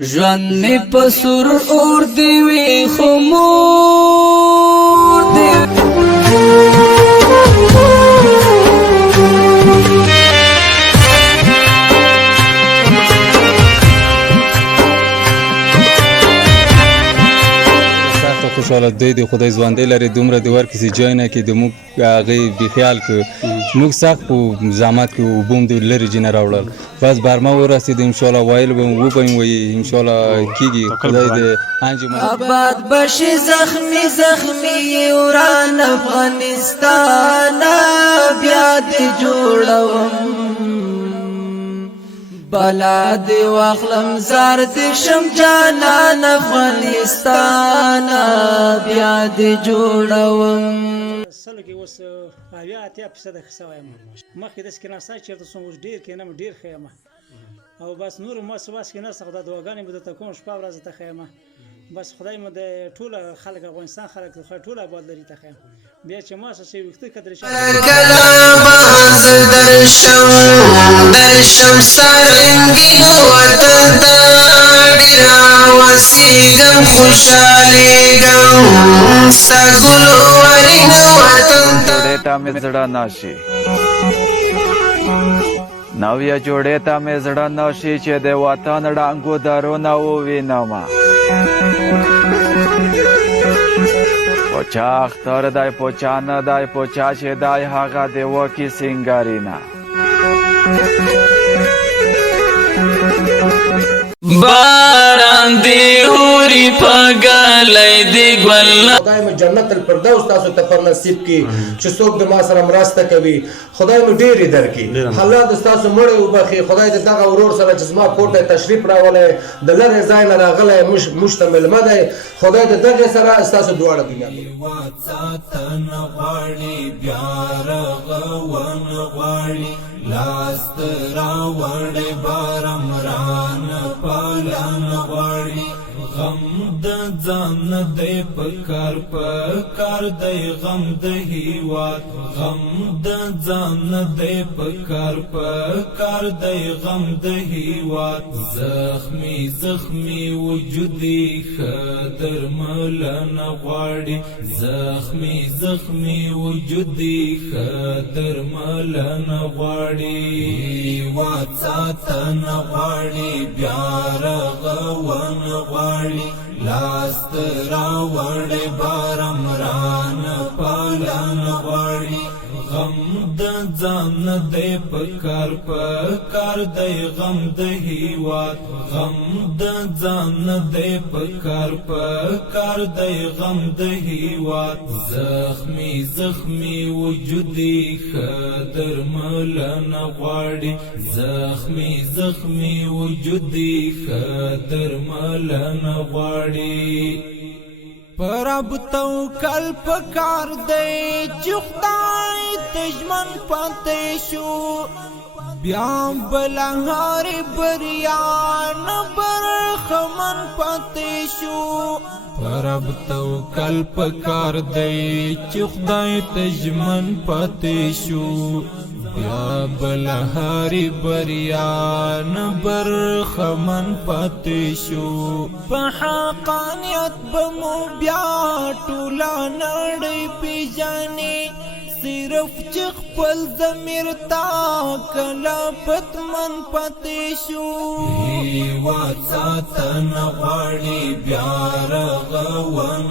ژوند می پسور اور دی وی خمور دی خوشاله دی خدای ژوندۍ لري دومره دی ورکسي جای نه کې د موږ هغه بي خیال ک موږ سخت په زحمت کې وبوم د لری جن راوړل بس برما ورسید ان شاء الله وایل و به وي ان شاء الله کیږي خدای دې انجام آباد بشي زخمي وران افغانستان بیا دې جوړوم بلا دی واخلم زار دی شم جانان افغانستان بیا دی جوړوم سلو کې اوس اویا اتیا فیصده ښه سوی یم مخکې داسې کې ناسته چېرته څوم اوس ډېر کښېنم ډېر ښه یم او بس نور ما څه بس کې نسته خو دا دعاګانې به درته کوم شپه ورځ ته ښه یم بس خدای مو د ټوله خلک افغانستان خلک خدای ټوله آباد لري ته ښه یم بیا چې ما څه شي وختې قدر باز درشم سرنگین وطن تا ډیرا وسیګم خوشالېږم ستا ګلورین وطن ته جوړې تا مې زړه ناشي نویا جوړې تا مې زړه ناشي چې د وطن ډانګو درونه ووینم پوچا اختر دای پوچا نه دای پوچا چې دای هغه دی وکی سنگارینا باران دی اوري پګلې دی ګل خدای مې جنت الفردوس تاسو ته پر نصیب کی چې څوک د ما سره مرسته کوي خدای مې ډېرې درکړي الله د تاسو مړې وبخي خدای دې دغه ورور سره چې زما کور ته تشریف راوړی د لرې ځای نه راغلی موږ ته مېلمه دی خدای دې دغې سره ستاسو دواړه دنیا کوي لاست راوړې بارم رانه پالان غواړي غم د ځان دی پکار دی غم د هیواد غم د ځان دی پکار دی غم د هیواد زخمی وجودي خدر ملن غواړي زخمی وجودي خدر ملن غواړي واتساتن غواړي بیا رغون غواړي لاست راوړې بارم ران پالان غواړي غم د ځان دی پکار دی غم د هیواد غم د ځان دی پکار دی غم د هیواد زخمی وجودي خدر ملن غواړي زخمی وجودي خدر ملن غواړي پرب توکل پکار دی چې خدای دشمن پاتې شو بیا بلهار بریان برخمن پاتې شو پرب توکل پکار دی چې خدای دشمن پاتې شو بیا بلهاری بریان برخمن پاتې شو په حقانیت بمو بیا ټوله نړۍ پیژني صرف چې خپل ضمیر تا کله پتمن پاتې شو هیواد ساتنه غواړي بیا رغون